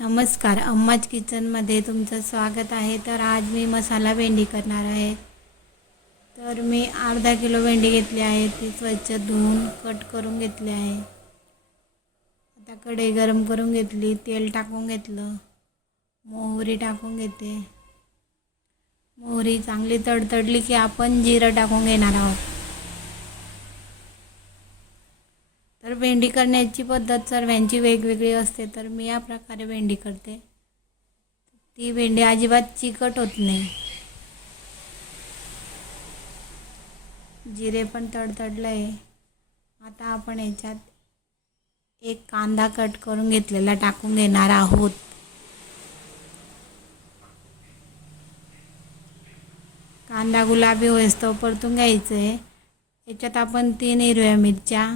नमस्कार. अम्माज किचनमध्ये तुमचं स्वागत आहे. तर आज मी मसाला भेंडी करणार आहे. तर मी अर्धा किलो भेंडी घेतली आहे. ती स्वच्छ धुवून कट करून घेतली आहे. आता कढई गरम करून घेतली. तेल टाकून घेतलं. मोहरी टाकून घेते. मोहरी चांगली तडतडली की आपण जिरं टाकून घेणार आहोत तर भेंडी करण्याची पद्धत सर्वांची वेगवेगळी असते तर मी या प्रकारे भेंडी करते. ती भेंडी अजिबात चिकट होत नाही. जिरे पण तडतडलं आहे. आता आपण याच्यात एक कांदा कट करून घेतलेला टाकून घेणार आहोत. कांदा गुलाबी होईस्तव परतून घ्यायचं आहे याच्यात आपण तीन हिरव्या मिरच्या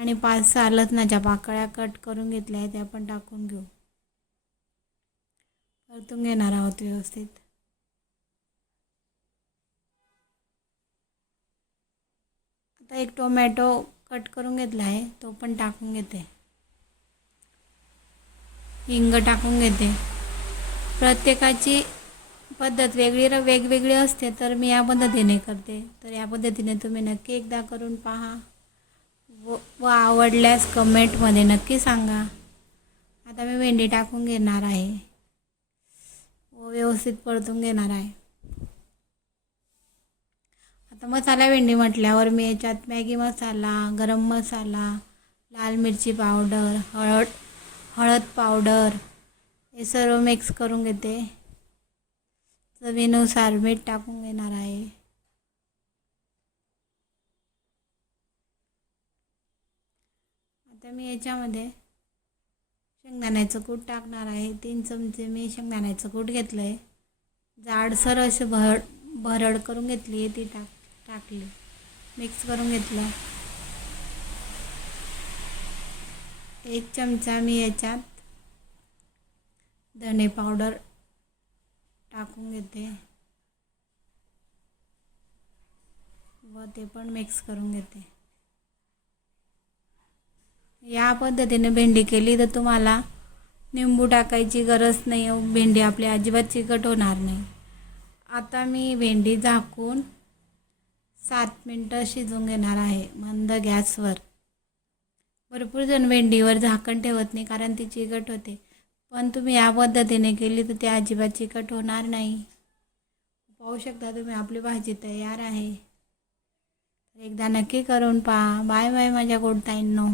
आणि पाच सहा ज्या पाकळ्या कट करून घेतल्या आहेत त्या पण टाकून घेऊ. परतून घेणार आहोत व्यवस्थित. आता एक टोमॅटो कट करून घेतला आहे तो पण टाकून घेते. हिंग टाकून घेते. प्रत्येकाची पद्धत वेगळी र वेगवेगळी असते तर मी या पद्धतीने करते. तर या पद्धतीने तुम्ही नक्की एकदा करून पहा. व व आवडल्यास कमेंटमध्ये नक्की सांगा. आता मी भेंडी टाकून घेणार आहे. व व्यवस्थित परतून घेणार आहे. आता मसाला भेंडी म्हटल्यावर मी याच्यात मॅगी मसाला गरम मसाला लाल मिरची पावडर हळद हळद पावडर हे सर्व मिक्स करून घेते. चवीनुसार मीठ टाकून घेणार आहे. आता मी याच्यामध्ये शेंगदाण्याचं कूट टाकणार आहे. तीन चमचे मी शेंगदाण्याचं कूट घेतलं आहे जाडसर असे भर भरड करून घेतली आहे ती टाक टाकली. मिक्स करून घेतलं. एक चमचा मी याच्यात धणे पावडर टाकून घेते. व ते पण मिक्स करून घेते. या पद्धतीने भेंडी केली तर तुम्हाला निंबू टाकायची गरज नाही हो. भेंडी आपली अजिबात चिकट होणार नाही. आता मी भेंडी झाकून सात मिनटं शिजवून घेणार आहे. मंद गॅसवर. भरपूर जण भेंडीवर झाकण ठेवत नाही कारण ती चिकट होते. पण तुम्ही या पद्धतीने केली तर ती अजिबात चिकट होणार नाही. पाहू शकता तुम्ही आपली भाजी तयार आहे. एकदा नक्की करून पहा. बाय बाय माझ्या गोडताईंनो